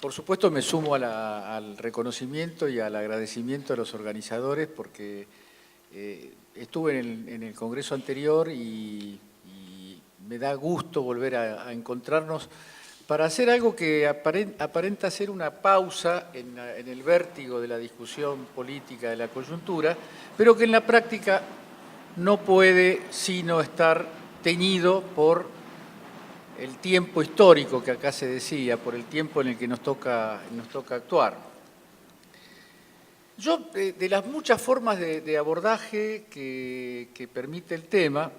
por supuesto me sumo al reconocimiento y al agradecimiento a los organizadores porque estuve en el Congreso anterior y me da gusto volver a encontrarnos para hacer algo que aparenta ser una pausa en el vértigo de la discusión política de la coyuntura, pero que en la práctica no puede sino estar teñido por el tiempo histórico que acá se decía, por el tiempo en el que nos toca actuar. Yo, de las muchas formas de abordaje que permite el tema,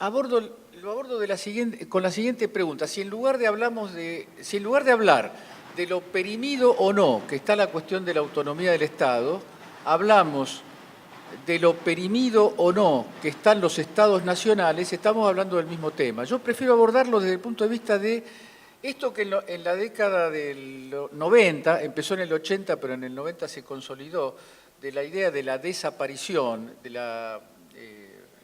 lo abordo con la siguiente pregunta. Si en lugar de hablar de lo perimido o no, que está la cuestión de la autonomía del Estado, hablamos de lo perimido o no que están los estados nacionales, estamos hablando del mismo tema. Yo prefiero abordarlo desde el punto de vista de esto que en la década del 90, empezó en el 80, pero en el 90 se consolidó, de la idea de la desaparición, de la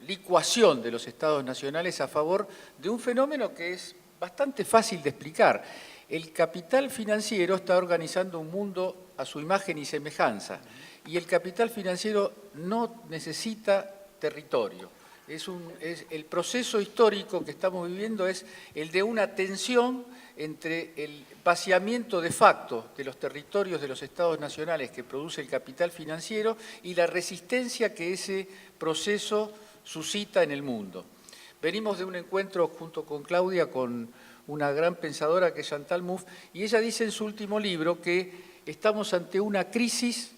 licuación de los estados nacionales a favor de un fenómeno que es bastante fácil de explicar. El capital financiero está organizando un mundo a su imagen y semejanza, y el capital financiero no necesita territorio. El proceso histórico que estamos viviendo es el de una tensión entre el vaciamiento de facto de los territorios de los estados nacionales que produce el capital financiero y la resistencia que ese proceso suscita en el mundo. Venimos de un encuentro junto con Claudia con una gran pensadora que es Chantal Mouffe, y ella dice en su último libro que estamos ante una crisis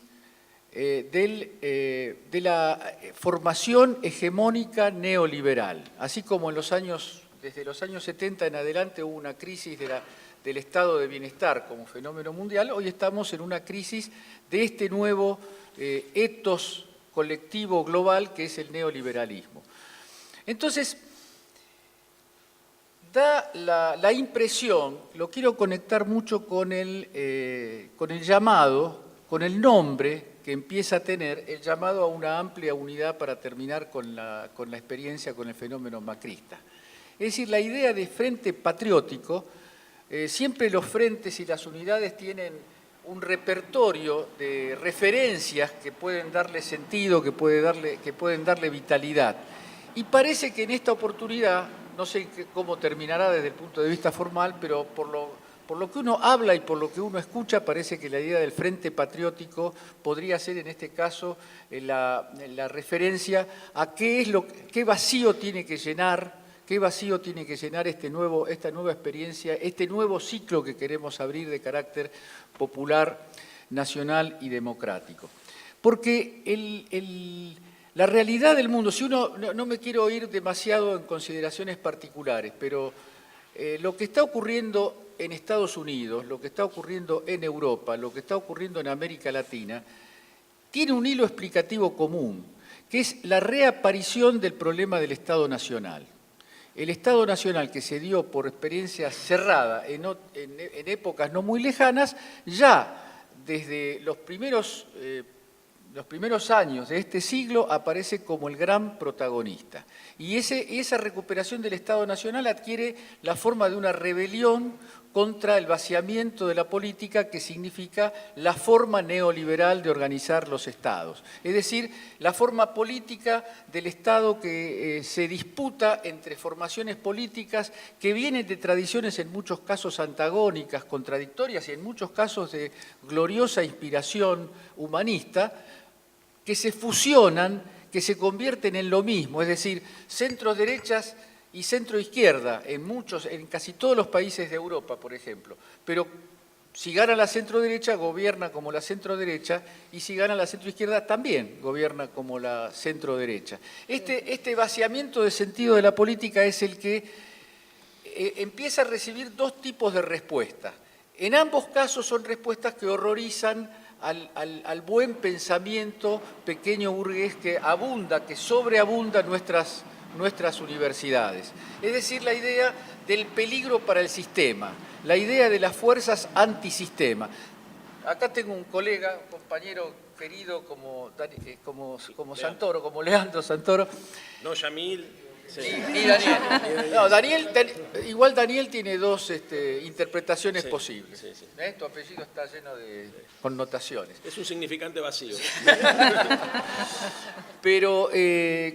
de la formación hegemónica neoliberal. Así como desde los años 70 en adelante hubo una crisis del estado de bienestar como fenómeno mundial, hoy estamos en una crisis de este nuevo etos colectivo global que es el neoliberalismo. Entonces, da la impresión, lo quiero conectar mucho con el llamado, con el nombre que empieza a tener el llamado a una amplia unidad para terminar con la experiencia, con el fenómeno macrista. Es decir, la idea de frente patriótico, siempre los frentes y las unidades tienen un repertorio de referencias que pueden darle sentido, que pueden darle vitalidad. Y parece que en esta oportunidad, no sé cómo terminará desde el punto de vista formal, pero por lo que uno habla y por lo que uno escucha, parece que la idea del frente patriótico podría ser en este caso la referencia a qué vacío tiene que llenar esta nueva experiencia, este nuevo ciclo que queremos abrir de carácter popular, nacional y democrático. Porque la realidad del mundo, si uno, no me quiero ir demasiado en consideraciones particulares, pero lo que está ocurriendo en Estados Unidos, lo que está ocurriendo en Europa, lo que está ocurriendo en América Latina, tiene un hilo explicativo común, que es la reaparición del problema del Estado Nacional. El Estado Nacional que se dio por experiencia cerrada en épocas no muy lejanas, ya desde los primeros años de este siglo aparece como el gran protagonista. Y esa recuperación del Estado Nacional adquiere la forma de una rebelión contra el vaciamiento de la política que significa la forma neoliberal de organizar los estados. Es decir, la forma política del Estado que se disputa entre formaciones políticas que vienen de tradiciones en muchos casos antagónicas, contradictorias y en muchos casos de gloriosa inspiración humanista, que se fusionan, que se convierten en lo mismo, es decir, centro-derechas y centro-izquierda en casi todos los países de Europa, por ejemplo. Pero si gana la centro-derecha, gobierna como la centro-derecha, y si gana la centro-izquierda, también gobierna como la centro-derecha. Este vaciamiento de sentido de la política es el que empieza a recibir dos tipos de respuestas. En ambos casos son respuestas que horrorizan al buen pensamiento pequeño burgués que sobreabunda nuestras universidades. Es decir, la idea del peligro para el sistema, la idea de las fuerzas antisistema. Acá tengo un colega, un compañero querido como Santoro, como Leandro Santoro. No, Yamil. Sí. Ni Daniel. No, igual Daniel tiene dos interpretaciones posibles. Sí, sí. Tu apellido está lleno de connotaciones. Es un significante vacío. Pero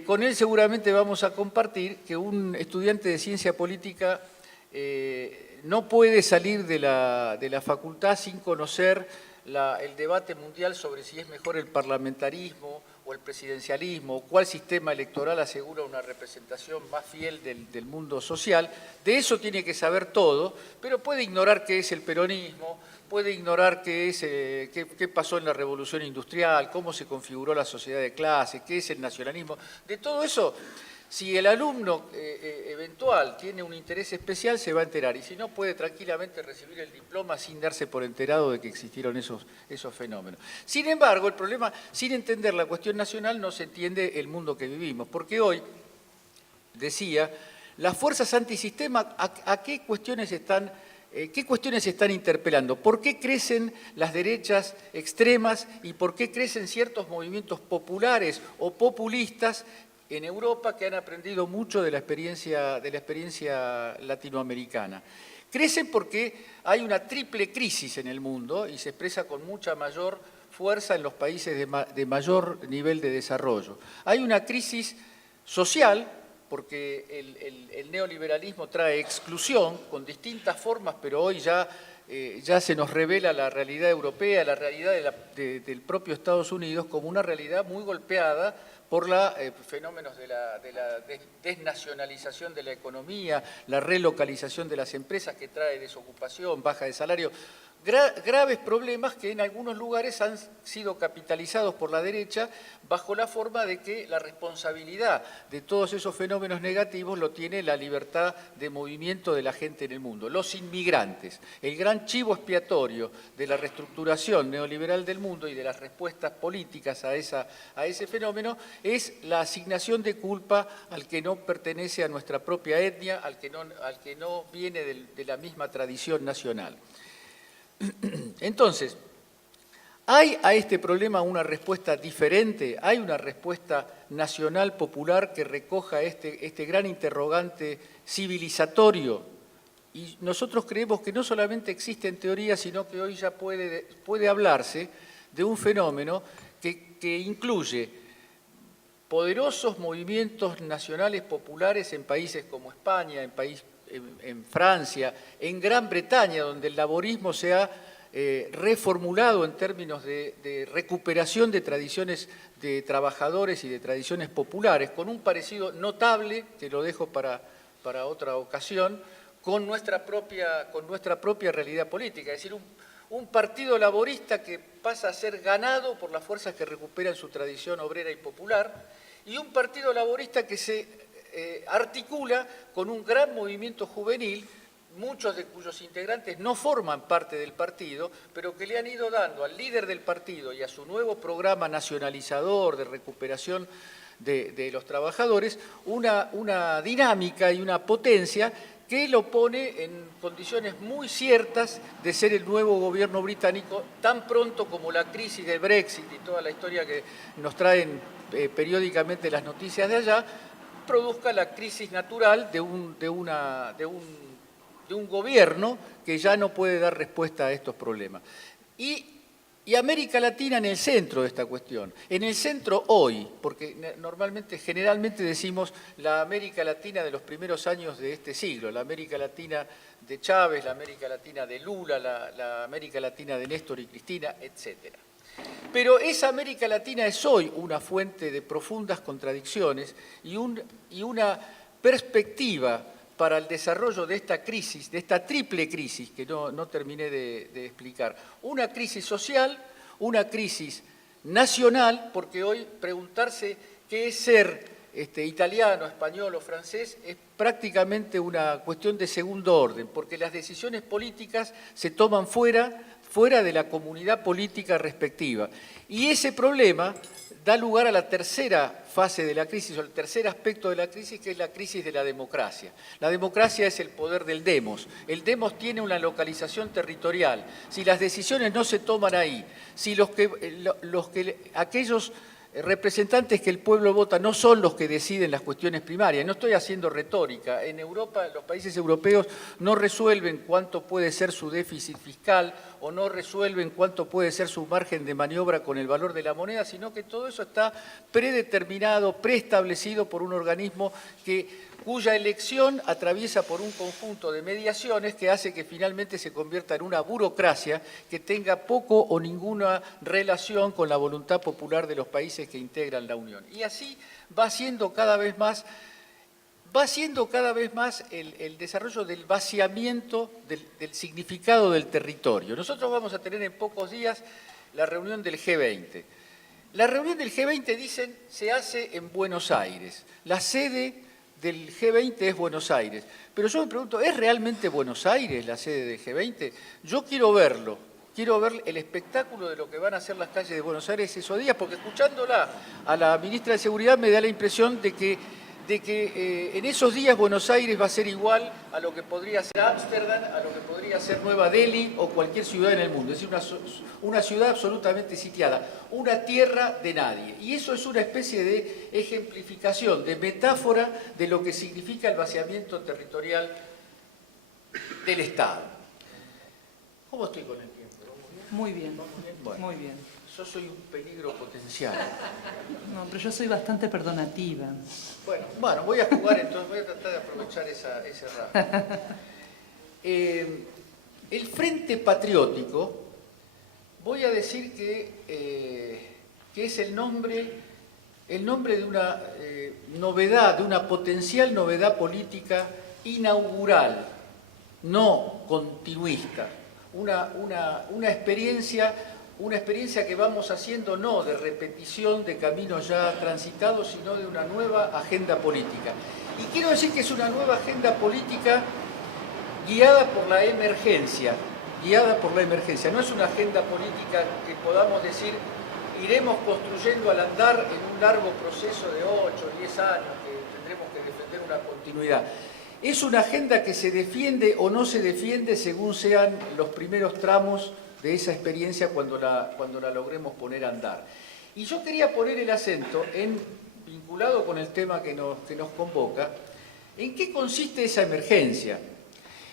con él seguramente vamos a compartir que un estudiante de ciencia política no puede salir de la facultad sin conocer el debate mundial sobre si es mejor el parlamentarismo o el presidencialismo, cuál sistema electoral asegura una representación más fiel del mundo social. De eso tiene que saber todo, pero puede ignorar qué es el peronismo, puede ignorar qué pasó en la Revolución Industrial, cómo se configuró la sociedad de clases, qué es el nacionalismo. De todo eso, si el alumno eventual tiene un interés especial, se va a enterar, y si no, puede tranquilamente recibir el diploma sin darse por enterado de que existieron esos fenómenos. Sin embargo, el problema, sin entender la cuestión nacional, no se entiende el mundo que vivimos, porque hoy, decía, las fuerzas antisistema, ¿a qué cuestiones están interpelando? ¿Por qué crecen las derechas extremas y por qué crecen ciertos movimientos populares o populistas en Europa que han aprendido mucho de la experiencia latinoamericana? Crecen porque hay una triple crisis en el mundo y se expresa con mucha mayor fuerza en los países de mayor nivel de desarrollo. Hay una crisis social, porque el neoliberalismo trae exclusión con distintas formas, pero hoy ya se nos revela la realidad europea, la realidad del propio Estados Unidos como una realidad muy golpeada por los fenómenos de la desnacionalización de la economía, la relocalización de las empresas que trae desocupación, baja de salario, graves problemas que en algunos lugares han sido capitalizados por la derecha bajo la forma de que la responsabilidad de todos esos fenómenos negativos lo tiene la libertad de movimiento de la gente en el mundo. Los inmigrantes, el gran chivo expiatorio de la reestructuración neoliberal del mundo y de las respuestas políticas a ese fenómeno, es la asignación de culpa al que no pertenece a nuestra propia etnia, al que no viene de la misma tradición nacional. Entonces, ¿hay a este problema una respuesta diferente? ¿Hay una respuesta nacional popular que recoja este gran interrogante civilizatorio? Y nosotros creemos que no solamente existe en teoría, sino que hoy ya puede hablarse de un fenómeno que incluye poderosos movimientos nacionales populares en países como España, en Francia, en Gran Bretaña, donde el laborismo se ha reformulado en términos de recuperación de tradiciones de trabajadores y de tradiciones populares, con un parecido notable, que lo dejo para otra ocasión, con nuestra propia realidad política. Es decir, un partido laborista que pasa a ser ganado por las fuerzas que recuperan su tradición obrera y popular, y un partido laborista que se articula con un gran movimiento juvenil, muchos de cuyos integrantes no forman parte del partido, pero que le han ido dando al líder del partido y a su nuevo programa nacionalizador de recuperación de los trabajadores una dinámica y una potencia que lo pone en condiciones muy ciertas de ser el nuevo gobierno británico tan pronto como la crisis del Brexit y toda la historia que nos traen periódicamente las noticias de allá, produzca la crisis natural de un gobierno que ya no puede dar respuesta a estos problemas. Y América Latina en el centro de esta cuestión, en el centro hoy, porque generalmente decimos la América Latina de los primeros años de este siglo, la América Latina de Chávez, la América Latina de Lula, la América Latina de Néstor y Cristina, etcétera. Pero esa América Latina es hoy una fuente de profundas contradicciones y una perspectiva para el desarrollo de esta crisis, de esta triple crisis que no terminé de explicar. Una crisis social, una crisis nacional, porque hoy preguntarse qué es ser italiano, español o francés es prácticamente una cuestión de segundo orden, porque las decisiones políticas se toman fuera de la comunidad política respectiva. Y ese problema da lugar a la tercera fase de la crisis, o el tercer aspecto de la crisis, que es la crisis de la democracia. La democracia es el poder del demos. El demos tiene una localización territorial. Si las decisiones no se toman ahí, si aquellos representantes que el pueblo vota no son los que deciden las cuestiones primarias. No estoy haciendo retórica. En Europa, los países europeos no resuelven cuánto puede ser su déficit fiscal o no resuelven cuánto puede ser su margen de maniobra con el valor de la moneda, sino que todo eso está predeterminado, preestablecido por un organismo cuya elección atraviesa por un conjunto de mediaciones que hace que finalmente se convierta en una burocracia que tenga poco o ninguna relación con la voluntad popular de los países que integran la Unión. Y así va siendo cada vez más el desarrollo del vaciamiento del significado del territorio. Nosotros vamos a tener en pocos días la reunión del G20. La reunión del G20, dicen, se hace en Buenos Aires. La sede del G20 es Buenos Aires. Pero yo me pregunto, ¿es realmente Buenos Aires la sede del G20? Yo quiero verlo. Quiero ver el espectáculo de lo que van a hacer las calles de Buenos Aires esos días, porque escuchándola a la ministra de Seguridad me da la impresión de que en esos días Buenos Aires va a ser igual a lo que podría ser Ámsterdam, a lo que podría ser Nueva Delhi o cualquier ciudad en el mundo. Es decir, una ciudad absolutamente sitiada, una tierra de nadie. Y eso es una especie de ejemplificación, de metáfora de lo que significa el vaciamiento territorial del Estado. ¿Cómo estoy con el tiempo? Muy bien, Bueno, muy bien. yo soy un peligro potencial. No, pero yo soy bastante perdonativa. Bueno, voy a jugar entonces, voy a tratar de aprovechar ese rato. El Frente Patriótico, voy a decir que es el nombre de una novedad, de una potencial novedad política inaugural, no continuista. Una experiencia que vamos haciendo no de repetición de caminos ya transitados, sino de una nueva agenda política. Y quiero decir que es una nueva agenda política guiada por la emergencia. No es una agenda política que podamos decir iremos construyendo al andar en un largo proceso de 8 o 10 años que tendremos que defender una continuidad. Es una agenda que se defiende o no se defiende según sean los primeros tramos de esa experiencia cuando la logremos poner a andar. Y yo quería poner el acento, vinculado con el tema que nos convoca, en qué consiste esa emergencia.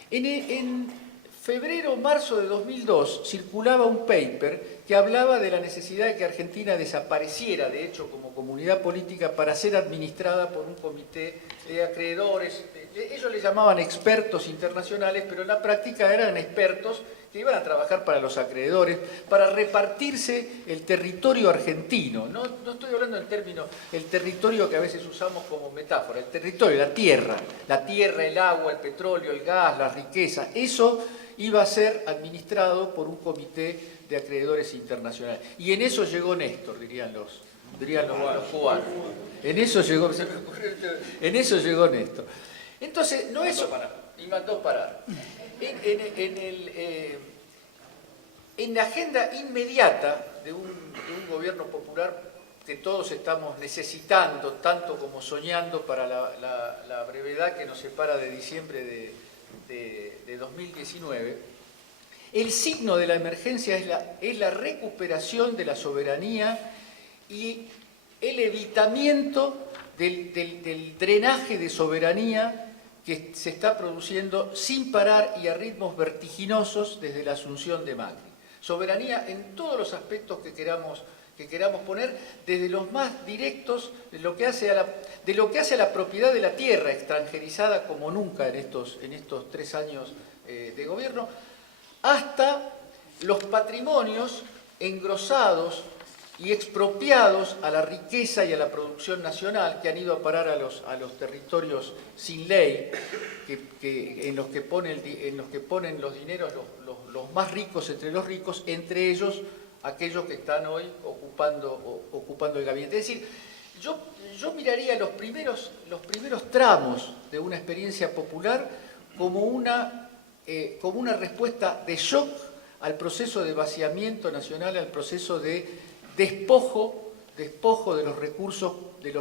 En febrero o marzo de 2002 circulaba un paper que hablaba de la necesidad de que Argentina desapareciera, de hecho, como comunidad política para ser administrada por un comité de acreedores. Ellos le llamaban expertos internacionales, pero en la práctica eran expertos que iban a trabajar para los acreedores, para repartirse el territorio argentino. No estoy hablando en términos, el territorio que a veces usamos como metáfora, el territorio, la tierra, el agua, el petróleo, el gas, las riquezas. Eso iba a ser administrado por un comité de acreedores internacionales. Y en eso llegó Néstor, dirían los cubanos. En eso llegó Néstor. Entonces, no es... Y mandó parar. En la agenda inmediata de un gobierno popular que todos estamos necesitando, tanto como soñando para la brevedad que nos separa de diciembre de 2019, el signo de la emergencia es la recuperación de la soberanía y el evitamiento del drenaje de soberanía que se está produciendo sin parar y a ritmos vertiginosos desde la asunción de Macri. Soberanía en todos los aspectos que queramos poner, desde los más directos de lo que hace a la propiedad de la tierra, extranjerizada como nunca en estos 3 años de gobierno, hasta los patrimonios engrosados y expropiados a la riqueza y a la producción nacional que han ido a parar a los territorios sin ley, en los que ponen los dineros los más ricos entre los ricos, entre ellos aquellos que están hoy ocupando el gabinete. Es decir, yo miraría los primeros tramos de una experiencia popular como una respuesta de shock al proceso de vaciamiento nacional, al proceso de despojo de los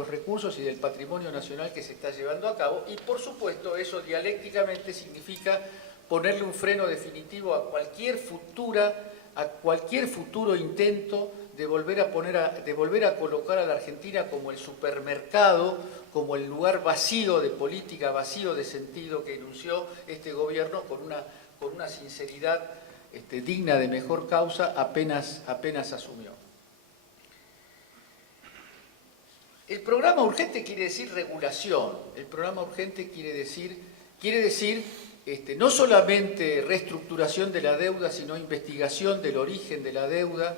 recursos y del patrimonio nacional que se está llevando a cabo, y por supuesto eso dialécticamente significa ponerle un freno definitivo a cualquier futura a cualquier futuro intento de volver a colocar a la Argentina como el supermercado, como el lugar vacío de política, vacío de sentido que enunció este gobierno con una sinceridad digna de mejor causa apenas asumió. El programa urgente quiere decir regulación, el programa urgente quiere decir no solamente reestructuración de la deuda, sino investigación del origen de la deuda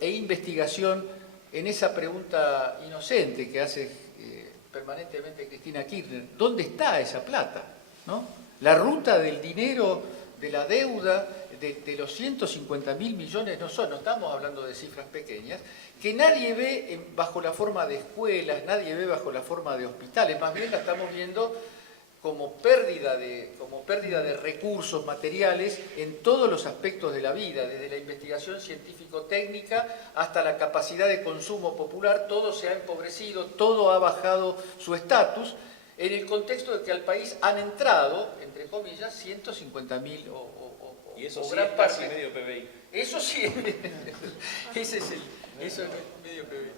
e investigación en esa pregunta inocente que hace permanentemente Cristina Kirchner. ¿Dónde está esa plata? ¿No? La ruta del dinero, de la deuda, de los 150.000 millones, no estamos hablando de cifras pequeñas, que nadie ve bajo la forma de escuelas, nadie ve bajo la forma de hospitales, más bien la estamos viendo como pérdida de recursos materiales en todos los aspectos de la vida, desde la investigación científico-técnica hasta la capacidad de consumo popular. Todo se ha empobrecido, todo ha bajado su estatus, en el contexto de que al país han entrado, entre comillas, 150.000 y eso o sí gran es parte. casi medio PBI. Eso sí, eso es medio PBI.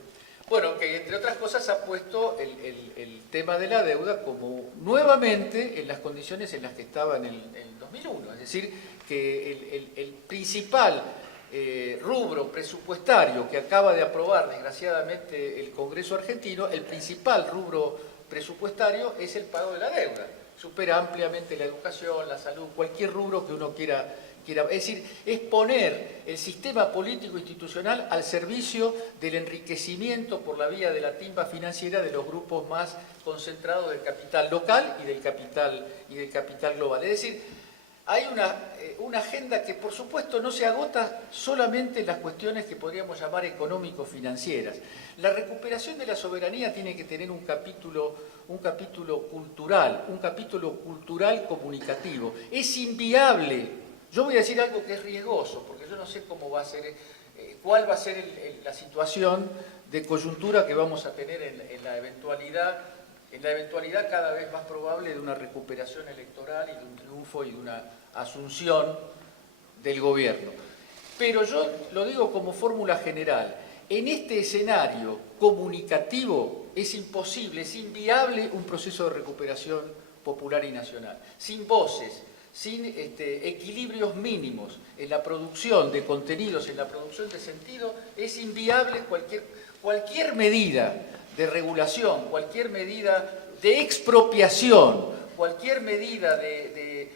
Bueno, que entre otras cosas ha puesto el tema de la deuda como nuevamente en las condiciones en las que estaba en el 2001. Es decir, que el principal rubro presupuestario que acaba de aprobar desgraciadamente el Congreso argentino, el principal rubro presupuestario es el pago de la deuda. Supera ampliamente la educación, la salud, cualquier rubro que uno quiera. Es decir, es poner el sistema político institucional al servicio del enriquecimiento por la vía de la timba financiera de los grupos más concentrados del capital local y del capital global. Es decir, hay una agenda que por supuesto no se agota solamente en las cuestiones que podríamos llamar económico-financieras. La recuperación de la soberanía tiene que tener un capítulo cultural comunicativo. Es inviable. Yo voy a decir algo que es riesgoso, porque yo no sé cómo va a ser, cuál va a ser la situación de coyuntura que vamos a tener en la eventualidad cada vez más probable de una recuperación electoral y de un triunfo y de una asunción del gobierno. Pero yo lo digo como fórmula general. En este escenario comunicativo es imposible, es inviable un proceso de recuperación popular y nacional. Sin voces, sin equilibrios mínimos en la producción de contenidos, en la producción de sentido, es inviable cualquier medida de regulación, cualquier medida de expropiación, cualquier medida de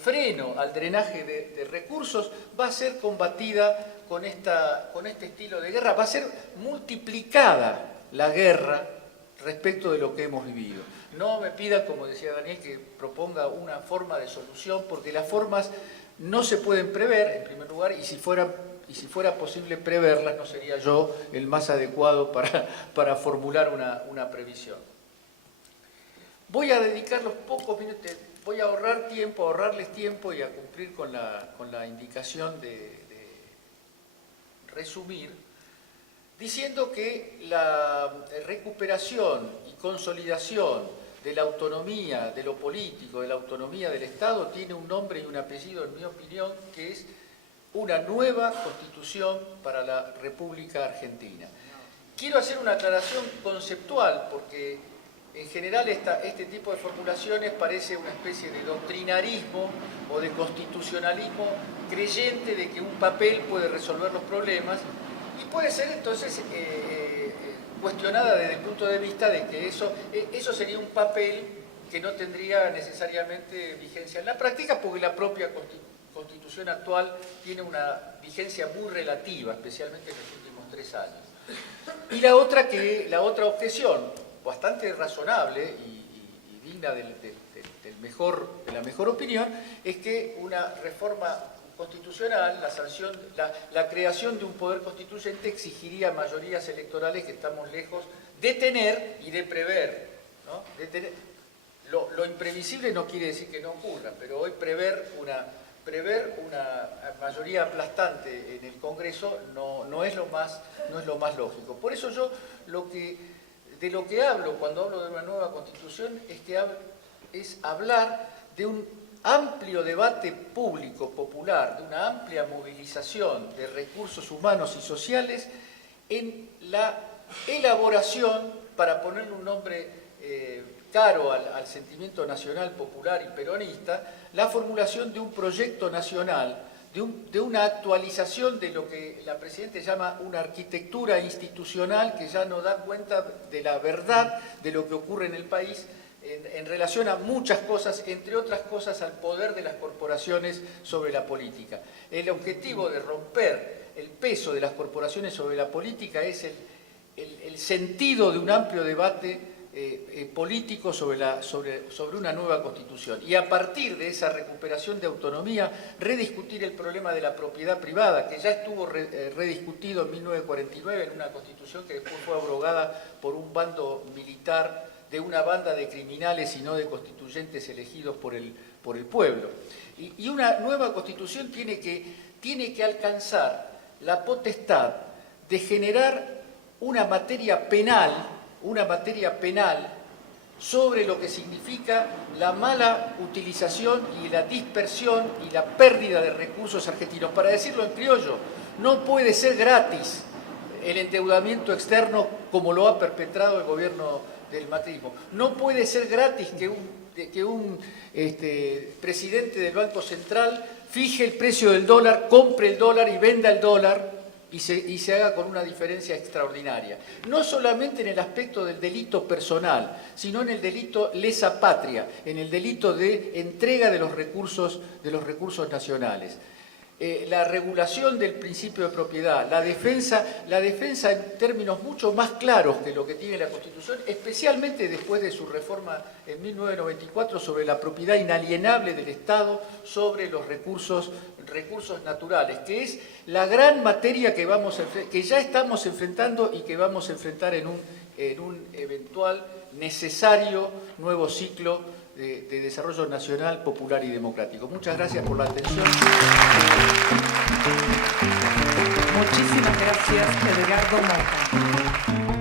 freno al drenaje de recursos va a ser combatida con este estilo de guerra, va a ser multiplicada la guerra respecto de lo que hemos vivido. No me pida, como decía Daniel, que proponga una forma de solución, porque las formas no se pueden prever, en primer lugar, y si fuera posible preverlas, no sería yo el más adecuado para formular una previsión. Voy a dedicar los pocos minutos, voy a ahorrarles tiempo y a cumplir con la indicación de resumir, diciendo que la recuperación y consolidación de la autonomía de lo político, de la autonomía del Estado, tiene un nombre y un apellido, en mi opinión, que es una nueva Constitución para la República Argentina. Quiero hacer una aclaración conceptual, porque en general este tipo de formulaciones parece una especie de doctrinarismo o de constitucionalismo creyente de que un papel puede resolver los problemas, y puede ser entonces cuestionada desde el punto de vista de que eso sería un papel que no tendría necesariamente vigencia en la práctica, porque la propia Constitución actual tiene una vigencia muy relativa, especialmente en los últimos 3 años. Y la otra objeción, bastante razonable y digna de la mejor opinión, es que una reforma constitucional, la creación de un poder constituyente exigiría mayorías electorales que estamos lejos de tener y de prever, ¿no? Lo imprevisible no quiere decir que no ocurra, pero hoy prever una mayoría aplastante en el Congreso no es lo más lógico. Por eso yo de lo que hablo cuando hablo de una nueva Constitución es hablar de un amplio debate público, popular, de una amplia movilización de recursos humanos y sociales en la elaboración, para ponerle un nombre caro al sentimiento nacional, popular y peronista, la formulación de un proyecto nacional, de una actualización de lo que la Presidenta llama una arquitectura institucional que ya no da cuenta de la verdad de lo que ocurre en el país en relación a muchas cosas, entre otras cosas al poder de las corporaciones sobre la política. El objetivo de romper el peso de las corporaciones sobre la política es el sentido de un amplio debate político sobre una nueva Constitución. Y a partir de esa recuperación de autonomía, rediscutir el problema de la propiedad privada, que ya estuvo rediscutido en 1949 en una Constitución que después fue abrogada por un bando militar de una banda de criminales y no de constituyentes elegidos por el pueblo. Y una nueva Constitución tiene que alcanzar la potestad de generar una materia penal sobre lo que significa la mala utilización y la dispersión y la pérdida de recursos argentinos. Para decirlo en criollo, no puede ser gratis el endeudamiento externo como lo ha perpetrado el gobierno del macrismo. No puede ser gratis que un presidente del Banco Central fije el precio del dólar, compre el dólar y venda el dólar y se haga con una diferencia extraordinaria. No solamente en el aspecto del delito personal, sino en el delito lesa patria, en el delito de entrega de los recursos nacionales. La regulación del principio de propiedad, la defensa en términos mucho más claros que lo que tiene la Constitución, especialmente después de su reforma en 1994 sobre la propiedad inalienable del Estado sobre los recursos naturales, que es la gran materia que ya estamos enfrentando y que vamos a enfrentar en un eventual necesario nuevo ciclo de desarrollo nacional, popular y democrático. Muchas gracias por la atención. Muchísimas gracias, Edgardo Mota.